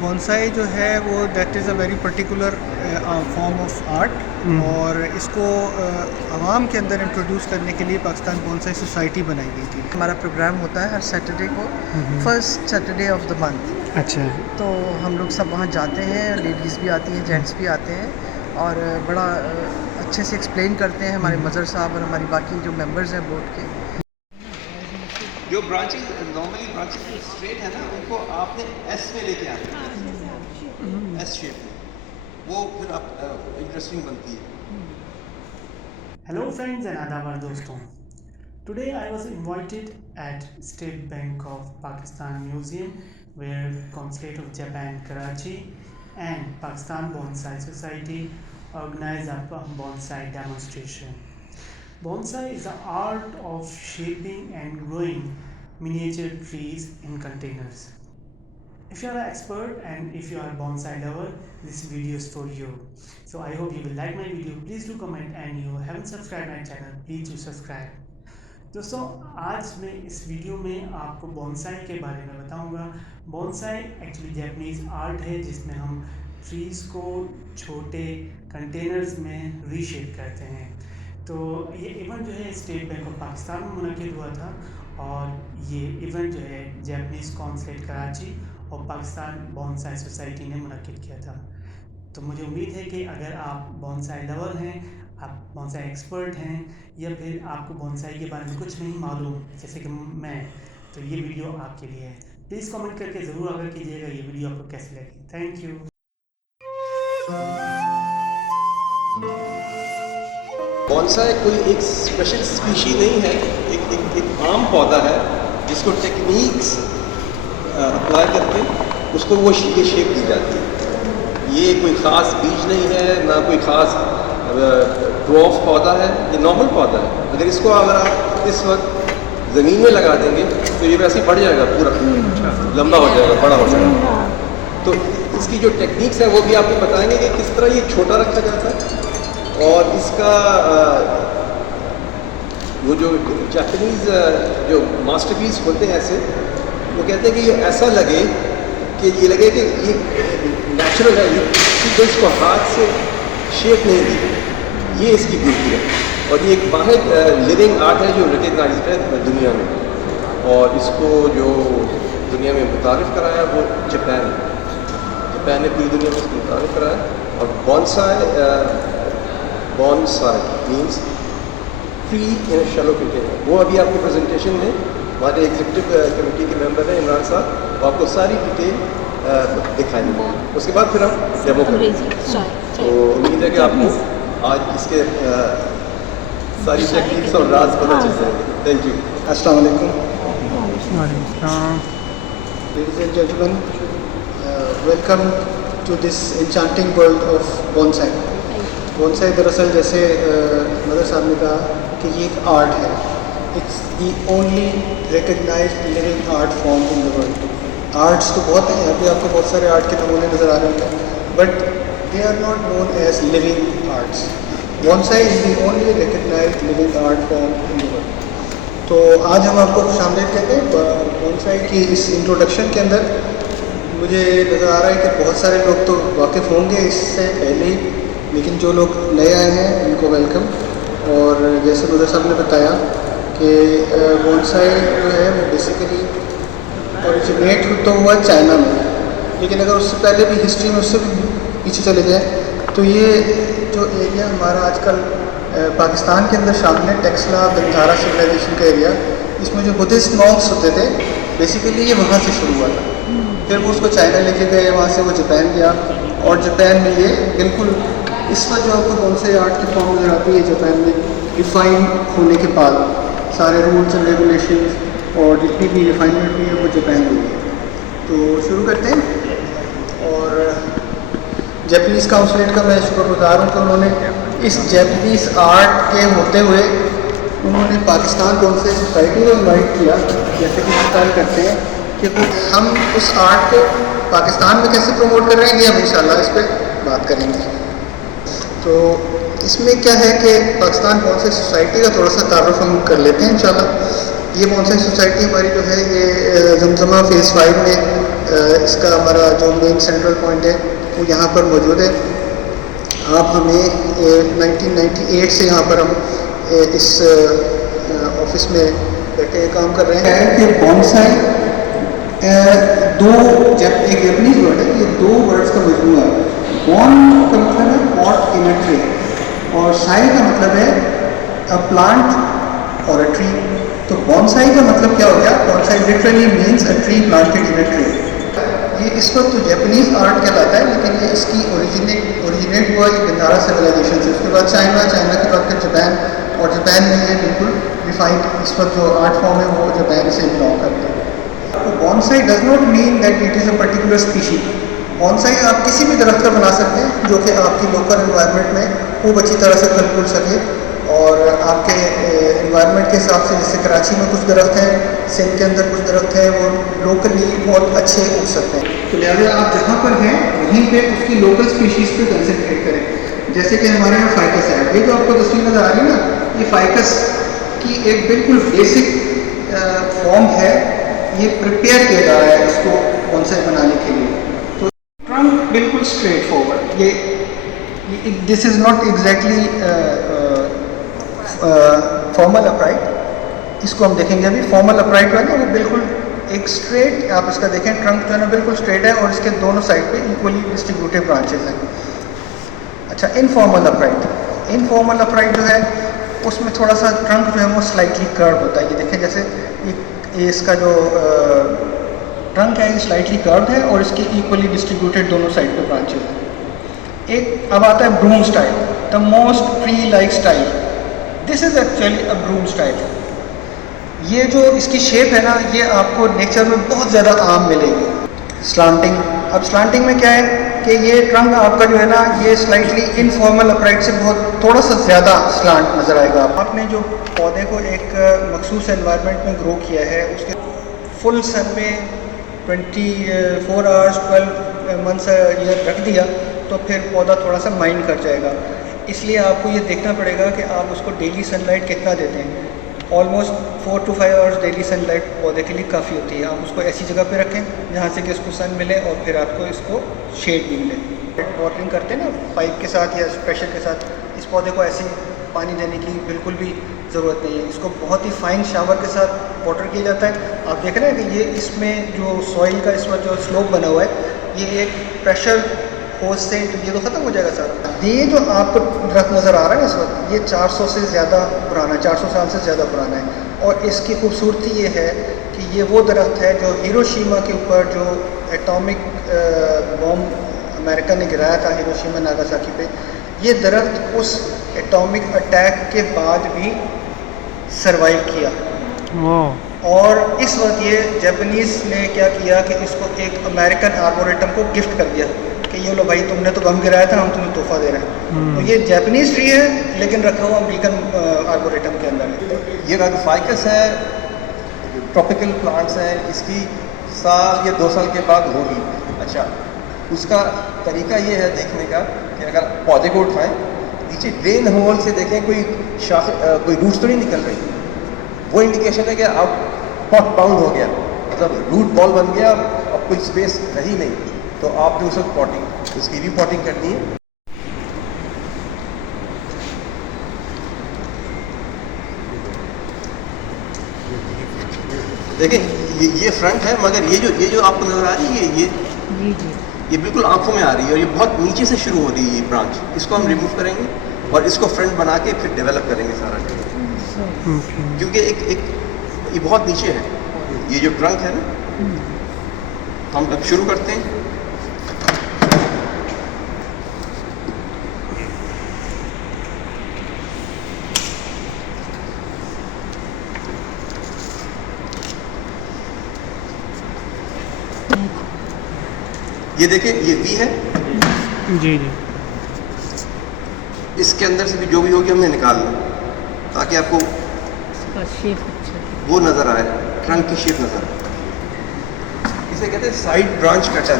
Bonsai जो है वो that is a very particular form of art और इसको आवाम के अंदर इंट्रोड्यूस करने के लिए पाकिस्तान बॉन्साई सोसाइटी बनाई गई थी। हमारा प्रोग्राम होता है हर सैटरडे को, first Saturday of the month. अच्छा। तो हम लोग सब वहाँ जाते हैं, लेडीज़ भी आती हैं, जेंट्स भी आते हैं और बड़ा अच्छे से एक्सप्लेन करते हैं हमारे मज़र साहब और हमारी बाकी जो मेंबर्स हैं बोर्ड के। जो ब्रांचेस नॉर्मली ब्रांचेस जो स्ट्रेट है ना उनको आपने एस में लेके आना है, एस शेप में, वो फिर आप इंटरेस्टिंग बनती है। Hello friends and Adabar doston. Today I was invited at State Bank of Pakistan Museum where Consulate of Japan Karachi and Pakistan Bonsai Society organized a bonsai demonstration. Bonsai is the art of shaping and growing miniature trees in containers. If you are an expert and if you are a bonsai lover, this video is for you. So I hope you will like my video. Please do comment and you haven't subscribed my channel, please do subscribe. दोस्तों आज मैं इस video में आपको bonsai के बारे में बताऊंगा। बॉन्साई एक्चुअली जैपनीज़ आर्ट है जिसमें हम ट्रीज़ को छोटे कंटेनर्स में रीशेप करते हैं। तो ये इवेंट जो है स्टेट बैंक ऑफ पाकिस्तान में मुनक़िद हुआ था और ये इवेंट जो है जैपनीज़ कॉन्सुलेट कराची और पाकिस्तान बॉन्साई सोसाइटी ने मुनक़िद किया था। तो मुझे उम्मीद है कि अगर आप बॉन्साई लवर हैं, आप बॉन्साई एक्सपर्ट हैं या फिर आपको बॉन्साई के बारे में कुछ नहीं मालूम जैसे कि मैं, तो ये वीडियो आपके लिए है। प्लीज़ कमेंट करके ज़रूर आगाह कीजिएगा ये वीडियो आपको कैसी लगी। Thank you. बॉन्साई कोई एक स्पेशल स्पीशी नहीं है, एक आम पौधा है जिसको टेक्निक्स अप्लाई करके उसको वो ये शेप दी जाती है। ये कोई ख़ास बीज नहीं है, ना कोई ख़ास ड्वार्फ पौधा है, ये नॉर्मल पौधा है। अगर इसको अगर आप इस वक्त ज़मीन में लगा देंगे तो ये वैसे ही बढ़ जाएगा, पूरा लंबा हो जाएगा, बड़ा हो जाएगा। तो इसकी जो टेक्निक्स है वो भी आपको बताएंगे कि किस तरह ये छोटा रखा जाता है और इसका वो जो जापानीज़ जो मास्टरपीस होते हैं ऐसे, वो कहते हैं कि ये ऐसा लगे कि ये लगे कि ये नेचुरल है, ये इसको हाथ से शेप नहीं दी, ये इसकी ब्यूटी है। और ये एक वाहिद लिविंग आर्ट है जो रिकग्नाइज्ड है दुनिया में और इसको जो दुनिया में मुतारिफ़ कराया वो जापान ने पूरी दुनिया में इसको मुतारिफ़ कराया। और bonsai means tree in a shallow container. वो अभी आपको प्रेजेंटेशन में हमारे एग्जीक्यूटिव कमेटी के मेंबर हैं इमरान साहब, वो आपको सारी डिटेल दिखाएंगे। उसके बाद फिर हम डेमो करेंगे। तो उम्मीद है कि आपको आज इसके सारी टेक्निक्स और राज पता चल जाएंगे। Thank you. अस्सलाम वालेकुम। Ladies and gentlemen, welcome to this enchanting world of bonsai. Bonsai दरअसल जैसे मदर साहब ने कहा कि ये एक आर्ट है, it's the only recognised living art form in the world. Arts तो बहुत हैं, यहाँ पे आपको बहुत सारे आर्ट के नमूने नज़र आ रहे होंगे, but they are not known as living arts. Bonsai is the only recognized living art form in the world. तो आज हम आपको शामिल कहते हैं बॉन्साई की इस इंट्रोडक्शन के अंदर। मुझे नज़र आ रहा है कि बहुत सारे लोग तो वाकिफ़ होंगे इससे पहले ही, लेकिन जो लोग नए आए हैं उनको वेलकम। और जैसे मदर साहब ने बताया कि बॉन्साई जो है वो बेसिकली ओरिजिनेट तो हुआ चाइना में, लेकिन अगर उससे पहले भी हिस्ट्री में उससे भी पीछे चले जाए तो ये जो एरिया हमारा आजकल पाकिस्तान के अंदर शामिल है, टेक्सला बंजारा सिविलाइजेशन का एरिया, इसमें जो बुद्धिस्ट मॉन्क्स होते थे बेसिकली ये वहाँ से शुरू हुआ था। फिर वो उसको चाइना लेके गए, वहाँ से वो जापान गया और जापान में ये बिल्कुल इस वक्त जो आपको बॉन्साई आर्ट की फॉर्म नज़र आती है जापान में रिफाइन होने के बाद सारे रूल्स एंड रेगुलेशन और जितनी भी रिफाइनमेंट हुई है वो जापान में हुई है। तो शुरू करते हैं। और जैपनीज़ काउंसिलेट का मैं शुक्रगुजार हूँ कि उन्होंने इस जैपनीज़ आर्ट के होते हुए उन्होंने पाकिस्तान बॉन्साई सोसाइटी को इन्वाइट किया, जैसे कि सरकार करते हैं कि वो हम उस आर्ट को पाकिस्तान में कैसे प्रमोट कर रहे हैं, ये हम इंशाल्लाह इस पर बात करेंगे। तो इसमें क्या है कि पाकिस्तान बॉन्साई सोसाइटी का थोड़ा सा तारुफ हम कर लेते हैं इंशाल्लाह। ये बॉन्साई सोसाइटी हमारी जो है ये जमजमा फेज़ 5 में इसका हमारा जो मेन सेंट्रल पॉइंट है वो यहाँ पर मौजूद है। आप हमें 1998 से यहाँ पर हम इस ऑफिस में बैठे काम कर रहे हैं कि बॉन्साई एक जैपनीज वर्ड है, ये दो वर्ड्स का मजमूआ है। बॉन का मतलब है पॉट इन अ ट्री और साई का मतलब है अ प्लांट और अ ट्री। तो बॉन्साई का मतलब क्या हो गया? Bonsai literally means a tree planted in a tree. ये इस वक्त तो जैपनीज आर्ट कहलाता है, लेकिन ये इसकी ओरिजिनेट हुआ ये गंधारा सिविलाइजेशन से। उसके बाद चाइना के बाद फिर जापान, और जापान में ये बिल्कुल रिफाइंड इस वक्त जो आर्ट फॉर्म है वो जापान से बिलोंग करते हैं। तो bonsai does not mean that it is a particular species. Bonsai आप किसी भी दरख्त का बना सकते हैं जो कि आपकी लोकल इन्वायरमेंट में खूब अच्छी तरह से फल फूल सके और आपके इन्वायरमेंट के हिसाब से। जैसे कराची में कुछ दरख्त हैं, सिंध के अंदर कुछ दरख्त हैं, वो लोकली बहुत अच्छे उग सकते हैं। तो लिहाजा आप जहाँ पर हैं वहीं पे उसकी लोकल स्पीशीज़ पे कंसंट्रेट करें। जैसे कि हमारे यहाँ फाइकस है, ये जो आपको तस्वीर नज़र आ रही है ना, ये फाइकस की एक बिल्कुल बेसिक फॉर्म है। ये प्रिपेयर किया जा रहा है इसको बॉन्साई बनाने के लिए। तो ट्रंक बिल्कुल स्ट्रेट फॉरवर्ड, ये this is not exactly formal upright. इसको हम देखेंगे अभी। फॉर्मल अपराइट है ना, वो बिल्कुल एक स्ट्रेट, आप इसका देखें ट्रंक जो है ना बिल्कुल स्ट्रेट है और इसके दोनों साइड पे इक्वली डिस्ट्रीब्यूटेड ब्रांचेस हैं। अच्छा, इनफॉर्मल अपराइट जो है उसमें थोड़ा सा ट्रंक जो है वो स्लाइटली कर्व होता है। ये देखें, जैसे ये इसका जो ट्रंक है ये स्लाइटली कर्व्ड है और इसके इक्वली डिस्ट्रीब्यूटेड दोनों साइड पे ब्रांचेस हैं। एक अब आता है broom style, the most tree like style. This is actually a broom style. ये जो इसकी शेप है ना, ये आपको नेचर में बहुत ज़्यादा आम मिलेगी। स्लांटिंग, अब स्लांटिंग में क्या है कि ये ट्रंक आपका जो है ना ये स्लाइटली इनफॉर्मल अपराइट से बहुत थोड़ा सा ज़्यादा स्लांट नज़र आएगा। आपने जो पौधे को एक मखसूस एनवायरनमेंट में ग्रो किया है, उसके फुल सन में 24 आवर्स 12 मंथ्स ईयर रख दिया तो फिर पौधा थोड़ा सा माइंड कर जाएगा। इसलिए आपको ये देखना पड़ेगा कि आप उसको डेली सनलाइट कितना देते हैं। Almost 4 to 5 hours daily sunlight पौधे के लिए काफ़ी होती है। आप उसको ऐसी जगह पे रखें जहाँ से कि उसको सन मिले और फिर आपको इसको शेड भी मिले। वाटरिंग करते हैं ना पाइप के साथ या प्रेशर के साथ, इस पौधे को ऐसे पानी देने की बिल्कुल भी ज़रूरत नहीं है। इसको बहुत ही फाइन शावर के साथ वाटर किया जाता है। आप देख रहे हैं कि ये इसमें जो सॉइल का इस वक्त जो स्लोप बना हुआ है, ये एक प्रेशर होस से ये तो ख़त्म हो जाएगा सर। ये जो आपको दरख्त नज़र आ रहा है इस वक्त, ये 400 से ज़्यादा पुराना है, 400 साल से ज़्यादा पुराना है। और इसकी खूबसूरती ये है कि ये वो दरख्त है जो हिरोशिमा के ऊपर जो एटॉमिक बॉम्ब अमेरिका ने गिराया था हिरोशिमा नागासाकी पे, ये दरख्त उस एटॉमिक अटैक के बाद भी सरवाइव किया। और इस वक्त ये जापानीज़ ने क्या किया कि इसको एक अमेरिकन आर्बोरेटम को गिफ्ट कर दिया कि ये लो भाई, तुमने तो गम गिराया था, हम तुम्हें तोहफा दे रहे हैं। तो ये जापानीज़ ट्री है लेकिन रखा हुआ अमेरिकन आर्बोरेटम के अंदर है। ये फाइकस है, ट्रॉपिकल प्लांट्स हैं, इसकी साल या 2 साल के बाद होगी। अच्छा, उसका तरीका ये है देखने का कि अगर पौधे को उठाएं, नीचे ड्रेन होल से देखें कोई कोई रूट्स तो नहीं निकल रही, वो इंडिकेशन है कि अब पॉट बाउंड हो गया, मतलब रूट बॉल बन गया, अब कोई स्पेस रही नहीं, तो आपने उस वक्त पॉटिंग, उसकी रीपॉटिंग करनी है। देखें ये फ्रंट है, मगर ये जो आपको नजर आ रही है ये बिल्कुल आंखों में आ रही है और ये बहुत नीचे से शुरू हो रही है ये ब्रांच। इसको हम रिमूव करेंगे और इसको फ्रंट बना के फिर डेवलप करेंगे सारा, क्योंकि एक ये बहुत नीचे है, ये जो ट्रंक है ना। हम अब शुरू करते हैं। ये देखिए, ये वी है जी जी। इसके अंदर से भी जो भी होगी हमने निकालना, ताकि आपको वो नज़र आए, ट्रंक की शेप नज़र आए। इसे कहते हैं साइड ब्रांच कटर।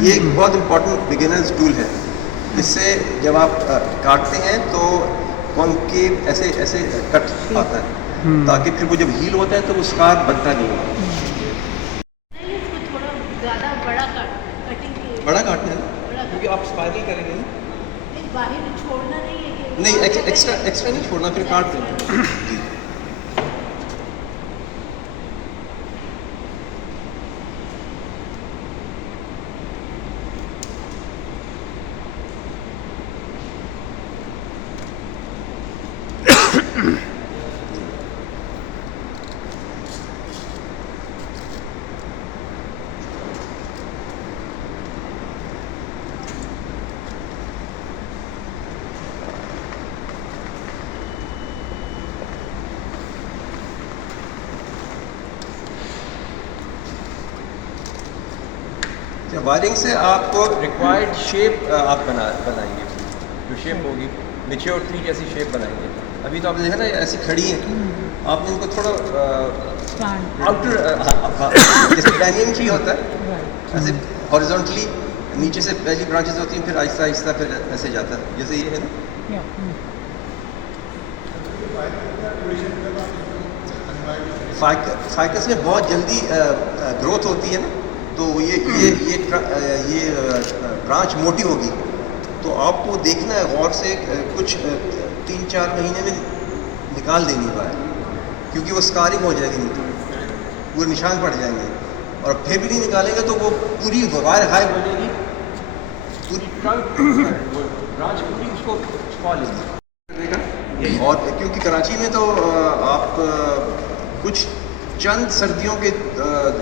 ये एक बहुत इंपॉर्टेंट बिगिनर्स टूल है। इससे जब आप काटते हैं तो कॉनकेव ऐसे ऐसे कट आता है, ताकि फिर वो जब हील होता है तो वो स्कार बनता नहीं है। उसको थोड़ा ज़्यादा बड़ा काटना है ना, बड़ा क्योंकि आप स्पाइरल करेंगे ना। नहीं, बाहर छोड़ना नहीं है कि नहीं, एक्स्ट्रा नहीं छोड़ना, फिर काट देना। जी। वायरिंग से आपको रिक्वायर्ड शेप आप बनाएंगे, जो शेप होगी मैच्योर ट्री जैसी शेप बनाएंगे। अभी तो आपने देखा ना ऐसी खड़ी हैं, आपने इनको थोड़ा आउटर जैसे बैनियन ट्री होता है ऐसे हॉरिजॉन्टली नीचे से पहली ब्रांचेस होती हैं, फिर आहिस्ता आहिस्ता फिर ऐसे जाता है, जैसे ये है ना। फाइकस में बहुत जल्दी ग्रोथ होती है ना, तो ये ब्रांच मोटी होगी, तो आपको देखना है गौर से, कुछ 3-4 महीने में निकाल देनी वायर, क्योंकि वो स्कारिंग हो जाएगी, नहीं तो वो निशान पड़ जाएंगे, और फिर भी नहीं निकालेंगे तो वो पूरी वायर हाई हो जाएगी, पूरी ब्रांच पूरी उसको छुपा लेगी। और क्योंकि कराची में तो आप कुछ चंद सर्दियों के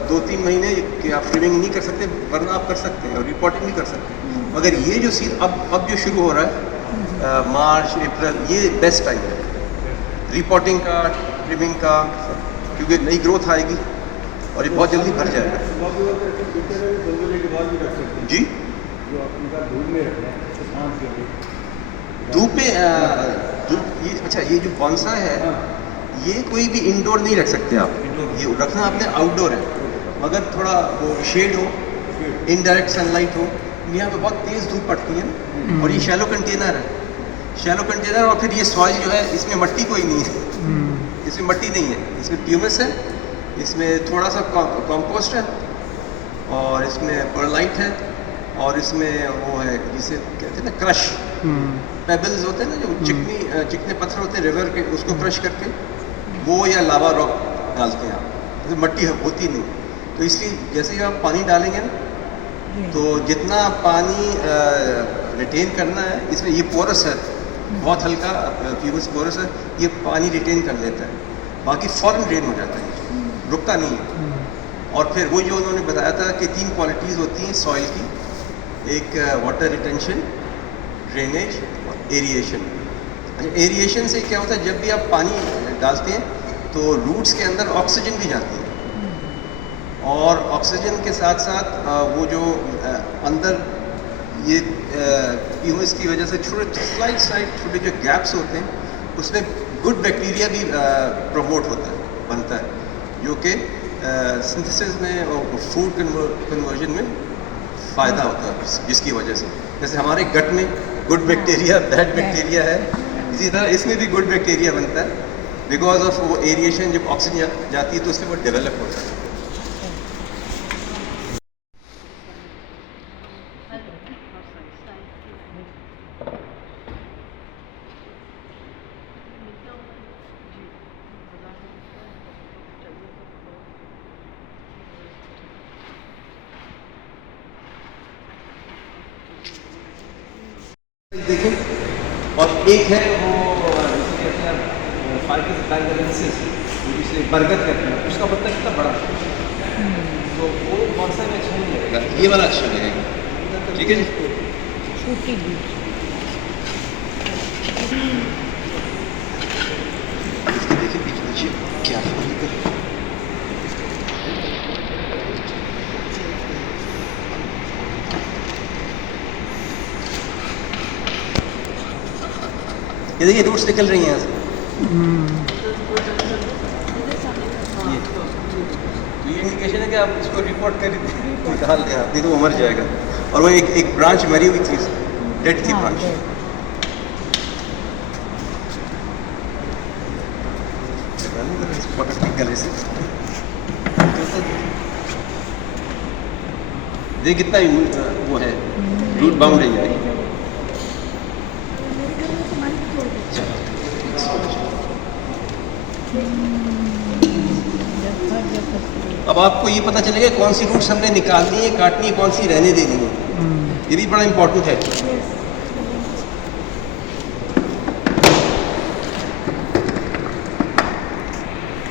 2-3 महीने कि आप ट्रिमिंग नहीं कर सकते, वरना आप कर सकते हैं और रिपोर्टिंग भी कर सकते हैं। मगर ये जो अब जो शुरू हो रहा है मार्च अप्रैल, ये बेस्ट टाइम है रिपोर्टिंग का, ट्रिमिंग का, क्योंकि नई ग्रोथ आएगी और ये बहुत जल्दी भर जाएगा। जी, धूप में अच्छा, ये जो बॉन्सा है ये कोई भी इंडोर नहीं रख सकते आप, ये रखना आपने आउटडोर है, मगर थोड़ा वो शेड हो, इनडायरेक्ट सनलाइट हो। यहाँ पे बहुत तेज़ धूप पड़ती है ना, और ये शैलो कंटेनर है, शैलो कंटेनर, और फिर ये सॉइल जो है इसमें मट्टी कोई नहीं है, इसमें मट्टी नहीं है, इसमें ट्यूमस है, इसमें थोड़ा सा कंपोस्ट है, और इसमें परलाइट है, और इसमें वो है जिसे कहते हैं ना क्रश, पेबल्स होते हैं ना, जो चिकने पत्थर होते हैं रिवर के, उसको क्रश करके वो या लावा रॉक डालते हैं आप, तो मट्टी होती नहीं, तो इसलिए जैसे ही आप पानी डालेंगे ना, तो जितना पानी रिटेन करना है, इसमें ये पोरस है, बहुत हल्का फ्यूमस पोरस है, ये पानी रिटेन कर लेता है, बाकी फ़ौरन ड्रेन हो जाता है, रुकता नहीं है। और फिर वो जो उन्होंने बताया था कि 3 क्वालिटीज़ होती हैं सॉइल की, एक वाटर रिटेंशन, ड्रेनेज और एरिएशन। अच्छा, एरिएशन से क्या होता है, जब भी आप पानी डालते हैं तो रूट्स के अंदर ऑक्सीजन भी जाती है, और ऑक्सीजन के साथ साथ वो जो अंदर ये ह्यूमस की वजह से छोटे जो गैप्स होते हैं, उसमें गुड बैक्टीरिया भी प्रमोट होता है, बनता है, जो कि सिंथेसिस में और फूड कन्वर्जन में फ़ायदा होता है, जिसकी वजह से जैसे हमारे गट में गुड बैक्टीरिया, बैड बैक्टीरिया है, इसी तरह इसमें भी गुड बैक्टीरिया बनता है, बिकॉज ऑफ वो एरिएशन, जब ऑक्सीजन जाती है तो उससे वो डेवलप होता है। देखें, और एक है वो फाइकस बैंगलेंसिस, जिसे बरगद कहते हैं, उसका पत्ता कितना बड़ा है, तो वो बॉन्साई में अच्छा नहीं लगेगा, ये वाला अच्छा लगेगा। ठीक है जी, इसको देखिए बीच नीचे क्या है। ये देखिए रूट्स निकल रही हैं यहाँ से, तो ये इंडिकेशन है कि आप इसको रिपोर्ट कर निकाल दें, आप नहीं तो वो मर जाएगा। और वो एक ब्रांच मरी हुई थी, डेड थी ब्रांच। गले से देख कितना वो है, रूट बाउंड है ये। अब आपको ये पता चलेगा कौन सी रूट्स हमने निकालनी है, काटनी है, कौन सी रहने देनी है। ये भी बड़ा इम्पोर्टेंट है।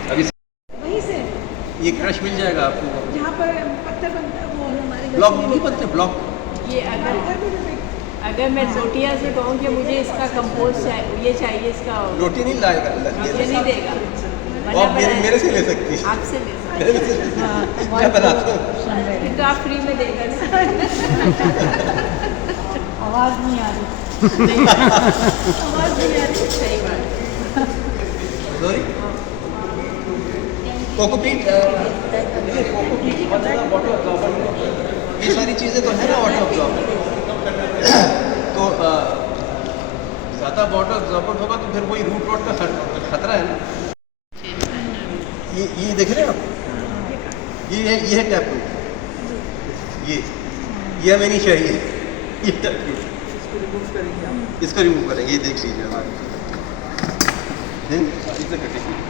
अभी वहीं से ये क्रश मिल जाएगा आपको, जहाँ पर पत्थर बनता है वो हमारे घर ब्लॉक से नहीं बनते, ब्लॉक। ये अगर मैं सोटिया से कहूँ कि मुझे इसका कंपोस्ट ये चाहिए, इसका रोटी नहीं लाएगा, ये नहीं देगा, वो आप मेरे से ले सकती है। आपसे ले मेरे से मैं बनाता हूँ। सकते तो आप फ्री में देगा ना। आवाज़ नहीं आ रही। आवाज़ नहीं आ रही, सही बात। सॉरी, कोकोपीट, ये सारी चीज़ें तो है ना वाटर अब्जॉर्बर। तो ज़्यादा वाटर अब्जॉर्बर होगा तो फिर वही रूट रॉट का खतरा है ना। ये देख रहे हैं आप, ये है टैप रूट, ये हमें नहीं चाहिए, ये टैप रूट, इसको रिमूव करेंगे। ये देख लीजिए हमारे,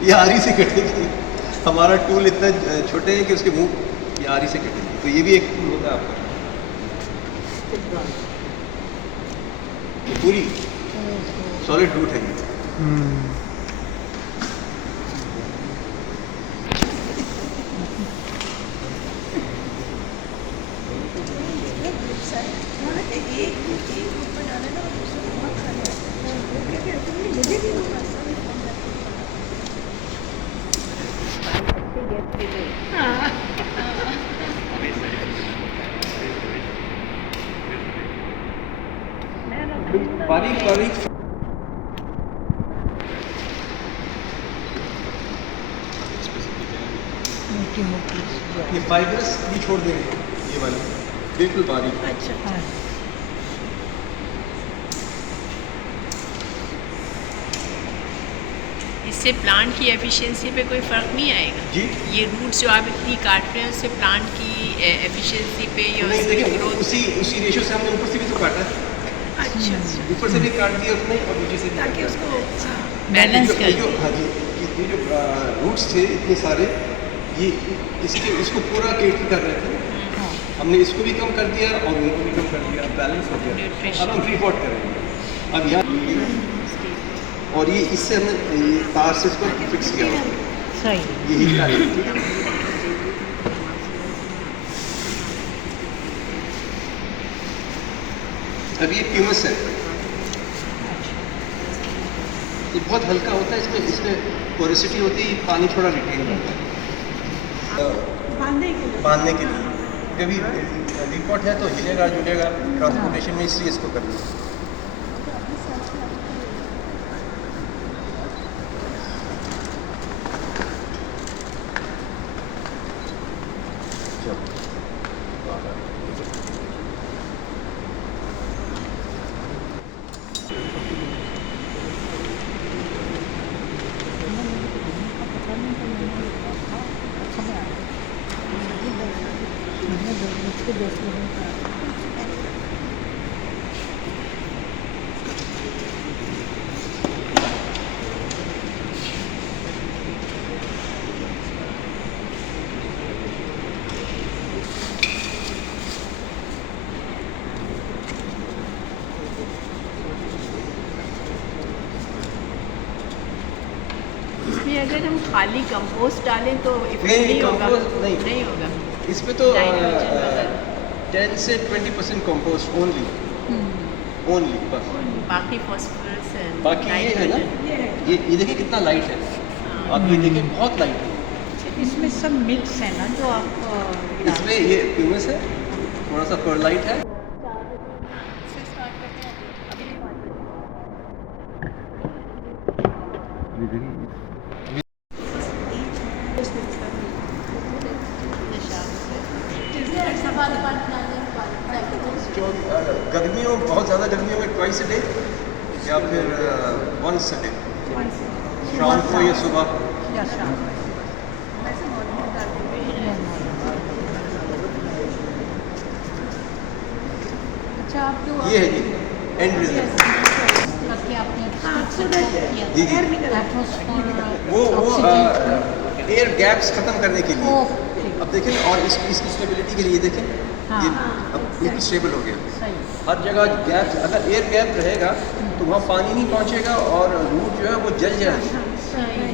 ये आरी से कटेगी। हमारा टूल इतना छोटे हैं कि उसके मुंह ये आरी से कटेगी। तो ये भी एक टूल होता है आपका। ये पूरी सॉलिड रूट है ये। बारीक बारीक ये फाइबरस भी छोड़ देंगे, ये वाली बिल्कुल बारीक। अच्छा इससे प्लांट की एफिशिएंसी पे कोई फ़र्क नहीं आएगा। जी ये रूट्स जो आप इतनी काट रहे हैं उससे प्लांट की एफिशिएंसी पे या नहीं, उसकी देखिए ग्रोथ उसी रेशो से हमने ऊपर से भी तो काटा है। अच्छा ऊपर से भी काट दिया उसने और नीचे से भी ताकि उसको बैलेंस ये कर जो हाँ जी, ये जो रूट्स थे इतने सारे, ये इसको पूरा केटर कर रहे थे। हमने इसको भी कम कर दिया और उनको भी कम कर दिया, बैलेंस हो गया। Nutrition. अब हम फ्री पॉट करेंगे। अब यहाँ और ये इससे हमने ये तार से इसको फिक्स किया हुआ है। सही ये हिलता है, ठीक है। अब ये प्यूमस है, ये बहुत हल्का होता है, इसमें पोरोसिटी होती है, पानी थोड़ा रिटेन करता है बांधने के लिए। कभी रिपोर्ट है तो हिलेगा जुलेगा ट्रांसपोर्टेशन में, इसलिए इसको करना है। इसमें अगर हम खाली कंपोस्ट डालें तो इफेक्ट नहीं, नहीं होगा, कंपोस्ट नहीं। होगा। इसमें तो नाइट्रोजन वगैरह। 10 से 20% कंपोस्ट ओनली बस। बाकी फॉस्फोरस है, बाकी ये है ना, ये देखिए कितना लाइट है। आप ये देखिए बहुत लाइट है। इसमें सब मिक्स है ना जो आप इसमें ये प्यूमस है, थोड़ा सा परलाइट है। गर्मियों, बहुत ज़्यादा गर्मियों में ट्वाइस अ डे या फिर वंस अ डे, शाम को या सुबह। या शाम अच्छा आप जो ये है जी एंड रिजल्ट। करके आपने किया जी जी वो एयर गैप्स ख़त्म करने के लिए। अब देखें ना, और इसकी स्टेबिलिटी के लिए देखें, हाँ, ये हाँ, अब बिल्कुल स्टेबल हो गया। सही हर जगह गैप, अगर एयर गैप रहेगा तो वहाँ पानी नहीं पहुँचेगा और रूट जो है वो जल जाएगी। सही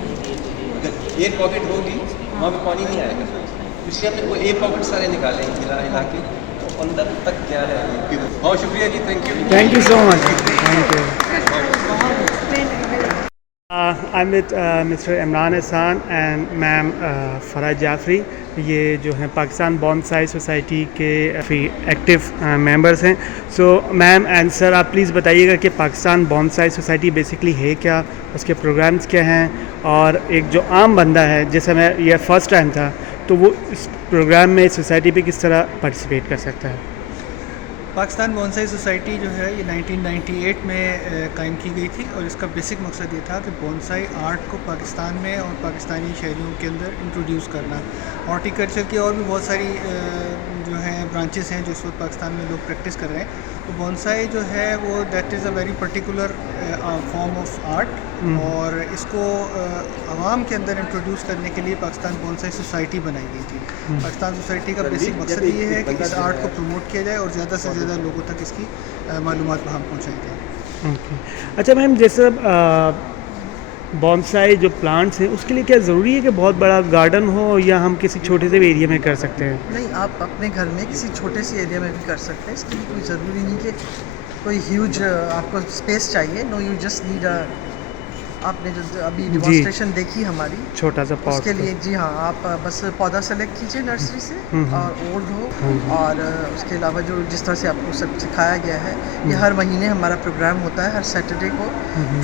अगर एयर पॉकेट होगी वहाँ पे पानी नहीं आएगा, इसलिए हमने वो एयर पॉकेट सारे निकाले हैं हिला हिला के, तो अंदर तक क्या है। बहुत शुक्रिया जी, thank you so much. Thank you. I'm with Mr. Imran Ehsan and ma'am Farah Jafri. ये जो है पाकिस्तान बॉन्साई सोसाइटी के एक्टिव मेंबर्स हैं। सो मैम एंड सर, आप प्लीज़ बताइएगा कि पाकिस्तान बॉन्साई सोसाइटी बेसिकली है क्या, उसके प्रोग्राम्स क्या हैं, और एक जो आम बंदा है, जैसे मैं ये फ़र्स्ट टाइम था, तो वो इस प्रोग्राम में सोसाइटी पे किस तरह पार्टिसिपेट कर सकता है। पाकिस्तान बॉन्साई सोसाइटी जो है ये 1998 में कायम की गई थी, और इसका बेसिक मकसद ये था कि बॉन्साई आर्ट को पाकिस्तान में और पाकिस्तानी शहरियों के अंदर इंट्रोड्यूस करना। हॉर्टिकल्चर की और भी बहुत सारी जो हैं ब्रांचेस हैं जो इस वक्त पाकिस्तान में लोग प्रैक्टिस कर रहे हैं, तो बॉन्साई जो है वो that is a very particular form of art, और इसको आवाम के अंदर इंट्रोड्यूस करने के लिए पाकिस्तान बॉन्साई सोसाइटी बनाई गई थी। पाकिस्तान सोसाइटी का बेसिक मकसद ये है कि इस आर्ट को प्रमोट किया जाए और ज़्यादा से ज़्यादा लोगों तक इसकी मालूमात वहाँ पहुँचाई जाए। ओके, अच्छा मैम, जैसे बॉन्साई जो प्लांट्स हैं उसके लिए क्या ज़रूरी है कि बहुत बड़ा गार्डन हो, या हम किसी छोटे से एरिया में कर सकते हैं? नहीं, आप अपने घर में किसी छोटे से एरिया में भी कर सकते हैं। इसके लिए कोई ज़रूरी नहीं कि कोई ह्यूज आपको स्पेस चाहिए। नो, यू जस्ट नीड आपने जो अभी डिमॉन्स्ट्रेशन देखी हमारी, छोटा सा पॉट उसके लिए जी हाँ, आप बस पौधा सेलेक्ट कीजिए नर्सरी से, और ओल्ड हो, और उसके अलावा जो जिस तरह से आपको सब सिखाया गया है, ये हर महीने हमारा प्रोग्राम होता है, हर सैटरडे को,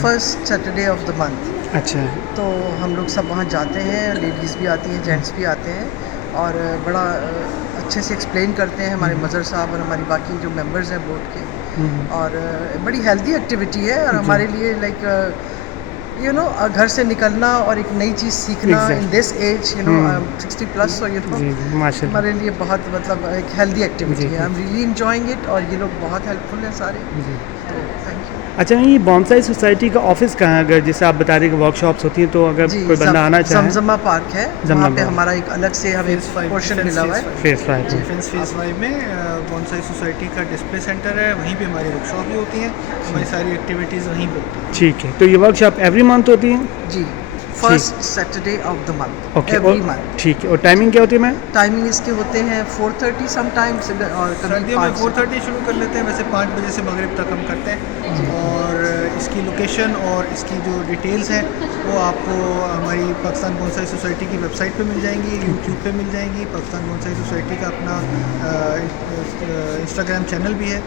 first Saturday of the month. अच्छा, तो हम लोग सब वहाँ जाते हैं, लेडीज़ भी आती हैं, जेंट्स भी आते हैं, और बड़ा अच्छे से एक्सप्लेन करते हैं हमारे मज़र साहब और हमारी बाकी जो मेंबर्स हैं बोर्ड के, और बड़ी हेल्दी एक्टिविटी है, और हमारे लिए लाइक यू नो घर से निकलना और एक नई चीज़ सीखना in this age, you know 60+, so you know माशाल्लाह हमारे लिए बहुत मतलब एक हेल्दी एक्टिविटी है। I am really enjoying it, और ये लोग बहुत हेल्पफुल हैं सारे, तो थैंक यू। अच्छा, ये बॉन्साई सोसाइटी का ऑफिस कहाँ है? अगर जैसे आप बता रहे हैं कि वर्कशॉप्स होती हैं, तो अगर कोई बंदा आना चाहे, जमजमा पार्क है, वहाँ पे हमारा एक अलग से हमें Phase 5 पोर्शन मिला हुआ है। फेस 5 डिफेंस फेज़ 5 में बॉन्साई सोसाइटी का डिस्प्ले सेंटर है, वहीं पे हमारी वर्कशॉप भी होती हैं, हमारी सारी एक्टिविटीज़ वहीं पे होती हैं। ठीक है, तो ये वर्कशॉप एवरी मंथ होती है? जी, first Saturday of the month, okay, every month. ठीक है, और टाइमिंग क्या होती है मैम? टाइमिंग इसके होते हैं 4:30 समटाइम्स, और कभी सर्दियों में 5 4:30 शुरू कर लेते हैं, वैसे 5 बजे से मगरिब तक हम करते हैं। और इसकी लोकेशन और इसकी जो डिटेल्स हैं वो आपको हमारी पाकिस्तान बॉन्साई सोसाइटी की वेबसाइट पे मिल जाएंगी, यूट्यूब पे मिल जाएंगी। पाकिस्तान बॉन्साई सोसाइटी का अपना इंस्टाग्राम चैनल भी है,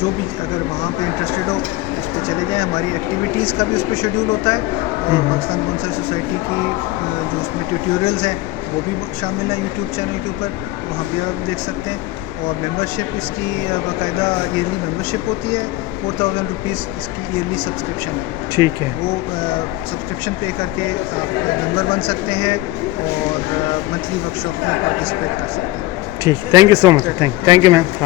जो भी अगर वहाँ पे इंटरेस्टेड हो उस पर चले जाएँ। हमारी एक्टिविटीज़ का भी उस पर शेड्यूल होता है, और पाकिस्तान बॉन्साई सोसाइटी की जो उसमें ट्यूटोरियल्स हैं वो भी शामिल है यूट्यूब चैनल के ऊपर, वहाँ भी आप देख सकते हैं। और मेंबरशिप इसकी बाकायदा ईयरली मेंबरशिप होती है, 4000 रुपीज़ इसकी ईयरली सब्सक्रिप्शन है। ठीक है, वो सब्सक्रिप्शन पे करके आप मेंबर बन सकते हैं और मंथली वर्कशॉप में पार्टिसिपेट कर सकते हैं। ठीक, thank you so much, thank you ma'am.